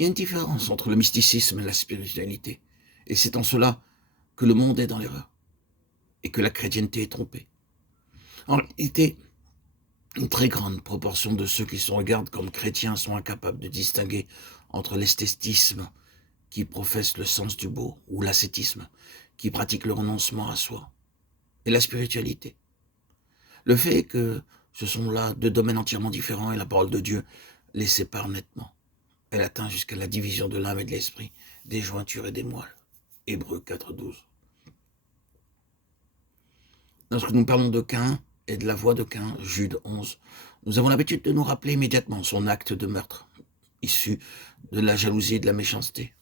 Il y a une différence entre le mysticisme et la spiritualité. Et c'est en cela que le monde est dans l'erreur et que la chrétienté est trompée. En réalité, une très grande proportion de ceux qui se regardent comme chrétiens sont incapables de distinguer entre l'esthétisme qui professe le sens du beau ou l'ascétisme qui pratique le renoncement à soi et la spiritualité. Le fait est que ce sont là deux domaines entièrement différents et la parole de Dieu les sépare nettement. Elle atteint jusqu'à la division de l'âme et de l'esprit, des jointures et des moelles. Hébreux 4,12. Lorsque nous parlons de Caïn et de la voix de Caïn, Jude 11, nous avons l'habitude de nous rappeler immédiatement son acte de meurtre, issu de la jalousie et de la méchanceté.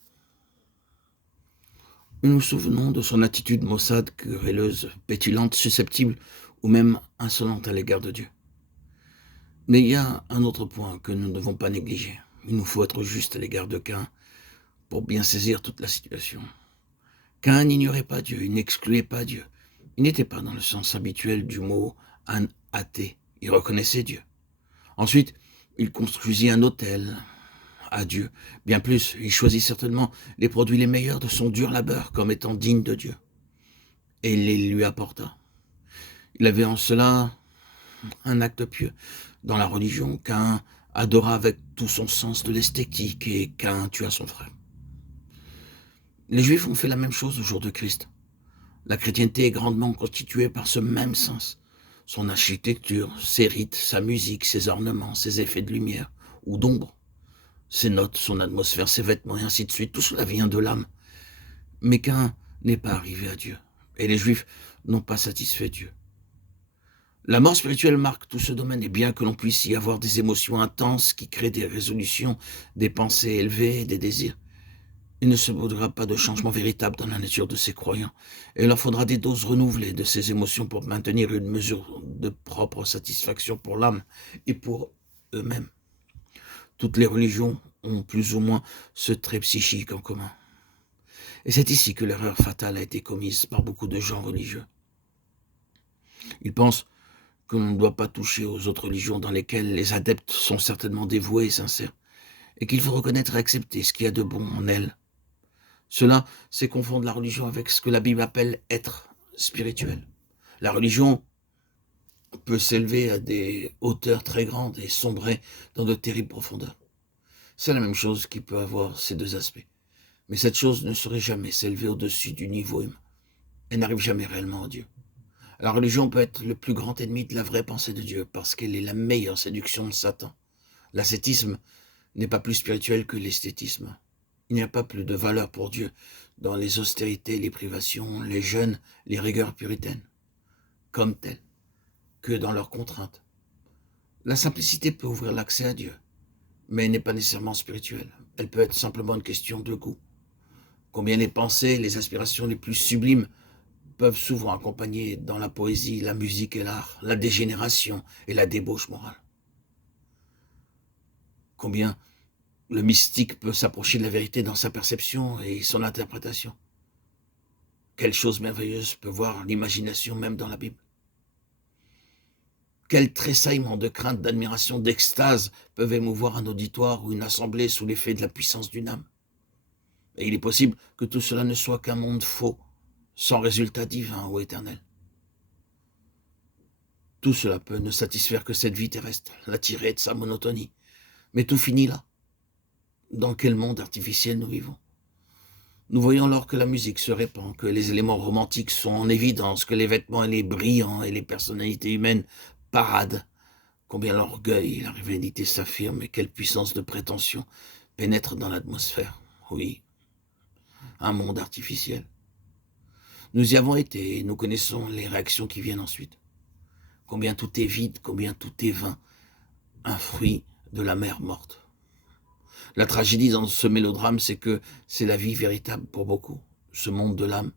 Nous nous souvenons de son attitude maussade, querelleuse, pétulante, susceptible ou même insolente à l'égard de Dieu. Mais il y a un autre point que nous ne devons pas négliger. Il nous faut être juste à l'égard de Caïn pour bien saisir toute la situation. Caïn n'ignorait pas Dieu, il n'excluait pas Dieu. Il n'était pas dans le sens habituel du mot athée. Il reconnaissait Dieu. Ensuite, il construisit un autel à Dieu. Bien plus, il choisit certainement les produits les meilleurs de son dur labeur comme étant dignes de Dieu. Et il les lui apporta. Il avait en cela un acte pieux. Dans la religion, Caïn adora avec tout son sens de l'esthétique et Caïn tua son frère. Les Juifs ont fait la même chose au jour de Christ. La chrétienté est grandement constituée par ce même sens. Son architecture, ses rites, sa musique, ses ornements, ses effets de lumière ou d'ombre, ses notes, son atmosphère, ses vêtements et ainsi de suite. Tout cela vient de l'âme. Mais Caïn n'est pas arrivé à Dieu. Et les Juifs n'ont pas satisfait Dieu. La mort spirituelle marque tout ce domaine, et bien que l'on puisse y avoir des émotions intenses qui créent des résolutions, des pensées élevées et des désirs, il ne se produira pas de changement véritable dans la nature de ces croyants, et il leur faudra des doses renouvelées de ces émotions pour maintenir une mesure de propre satisfaction pour l'âme et pour eux-mêmes. Toutes les religions ont plus ou moins ce trait psychique en commun. Et c'est ici que l'erreur fatale a été commise par beaucoup de gens religieux. Ils pensent qu'on ne doit pas toucher aux autres religions dans lesquelles les adeptes sont certainement dévoués et sincères, et qu'il faut reconnaître et accepter ce qu'il y a de bon en elles. Cela, c'est confondre la religion avec ce que la Bible appelle être spirituel. La religion peut s'élever à des hauteurs très grandes et sombrer dans de terribles profondeurs. C'est la même chose qui peut avoir ces deux aspects. Mais cette chose ne saurait jamais s'élever au-dessus du niveau humain. Elle n'arrive jamais réellement à Dieu. La religion peut être le plus grand ennemi de la vraie pensée de Dieu parce qu'elle est la meilleure séduction de Satan. L'ascétisme n'est pas plus spirituel que l'esthétisme. Il n'y a pas plus de valeur pour Dieu dans les austérités, les privations, les jeûnes, les rigueurs puritaines, comme telles, que dans leurs contraintes. La simplicité peut ouvrir l'accès à Dieu, mais elle n'est pas nécessairement spirituelle. Elle peut être simplement une question de goût. Combien les pensées, les aspirations les plus sublimes peuvent souvent accompagner dans la poésie, la musique et l'art, la dégénération et la débauche morale. Combien le mystique peut s'approcher de la vérité dans sa perception et son interprétation. Quelle chose merveilleuse peut voir l'imagination même dans la Bible. Quel tressaillement de crainte, d'admiration, d'extase peuvent émouvoir un auditoire ou une assemblée sous l'effet de la puissance d'une âme. Et il est possible que tout cela ne soit qu'un monde faux, sans résultat divin ou éternel. Tout cela peut ne satisfaire que cette vie terrestre, la tirer de sa monotonie. Mais tout finit là. Dans quel monde artificiel nous vivons? Nous voyons alors que la musique se répand, que les éléments romantiques sont en évidence, que les vêtements et les brillants et les personnalités humaines paradent. Combien l'orgueil et la rivalité s'affirment et quelle puissance de prétention pénètre dans l'atmosphère. Oui, un monde artificiel. Nous y avons été et nous connaissons les réactions qui viennent ensuite. Combien tout est vide, combien tout est vain, un fruit de la mer morte. La tragédie dans ce mélodrame, c'est que c'est la vie véritable pour beaucoup. Ce monde de l'âme,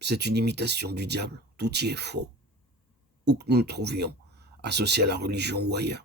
c'est une imitation du diable. Tout y est faux. Où que nous le trouvions, associé à la religion ou ailleurs.